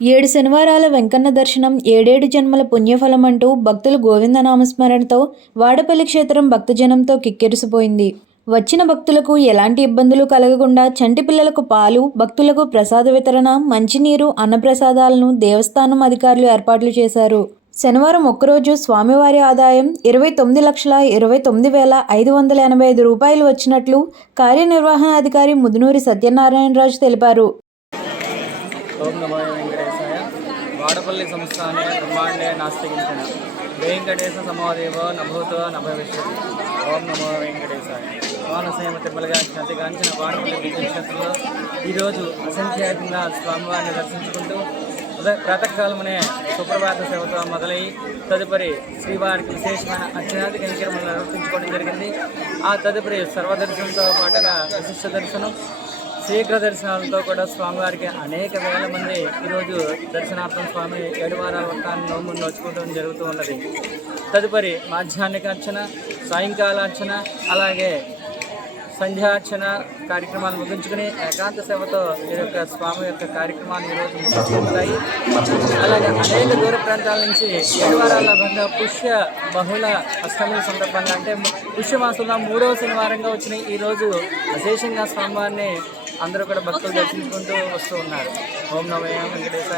ఏడు శనివారాల వెంకన్న దర్శనం ఏడేడు జన్మల పుణ్యఫలం అంటూ భక్తులు గోవిందనామస్మరణతో వాడపల్లి క్షేత్రం భక్తజనంతో కిక్కిరిసిపోయింది. వచ్చిన భక్తులకు ఎలాంటి ఇబ్బందులు కలగకుండా చంటి పిల్లలకు పాలు భక్తులకు ప్రసాద వితరణ మంచినీరు అన్నప్రసాదాలను దేవస్థానం అధికారులు ఏర్పాట్లు చేశారు. శనివారం ఒక్కరోజు స్వామివారి ఆదాయం ఇరవై తొమ్మిది లక్షల ఇరవై తొమ్మిది వేల ఐదు వందల ఎనభై ఐదు రూపాయలు వచ్చినట్లు కార్యనిర్వహణాధికారి ముదునూరి సత్యనారాయణరాజు తెలిపారు. ఓం నమో వెంకటేశాయ. వాడపల్లి సంస్థానే బ్రహ్మాండే నాస్తికించిన. వెంకటేశ సమోదేవో నభూతో నభవిష్యతి. ఓం నమో వెంకటేశాయ. కోనసీమ తిమ్మలగా అతిగాంచిన వాడపల్లి దిగ్నక్షత్రంలో ఈరోజు అసంఖ్యాకంగా స్వామివారిని దర్శించుకుంటూ ప్రాతకాలమునే ప్రాతకాలమనే సుప్రభాత సేవతో మొదలై తదుపరి శ్రీవారికి విశేషమైన అర్చనాది కైంకర్యములు నిర్వర్తించుకోవడం జరిగింది. ఆ తదుపరి సర్వదర్శనంతో పాటుగా విశిష్ట దర్శనం శీఘ్ర దర్శనాలతో కూడా స్వామివారికి అనేక వేల మంది ఈరోజు దర్శనార్థం స్వామి ఏడు వారాల వృత్తాన్ని నోమును నోచుకోవడం జరుగుతూ ఉన్నది. తదుపరి మాధ్యాహ్నిక అర్చన సాయంకాల అర్చన అలాగే సంధ్యార్చన కార్యక్రమాలు ముగించుకుని ఏకాంత సేవతో ఈ యొక్క స్వామి యొక్క కార్యక్రమాలు ఈరోజు ముగిస్తాయి అలాగే అనేక దూర ప్రాంతాల నుంచి ఏడు వారాల భాగంగా పుష్య బహుళ అష్టమి సందర్భంగా అంటే పుష్యమాసంలో మూడవ శనివారంగా వచ్చిన ఈరోజు విశేషంగా స్వామివారిని అందరూ కూడా భక్తులు దర్శించుకుంటూ వస్తూ ఉన్నారు. ఓం నమయ వెంకటేశాయ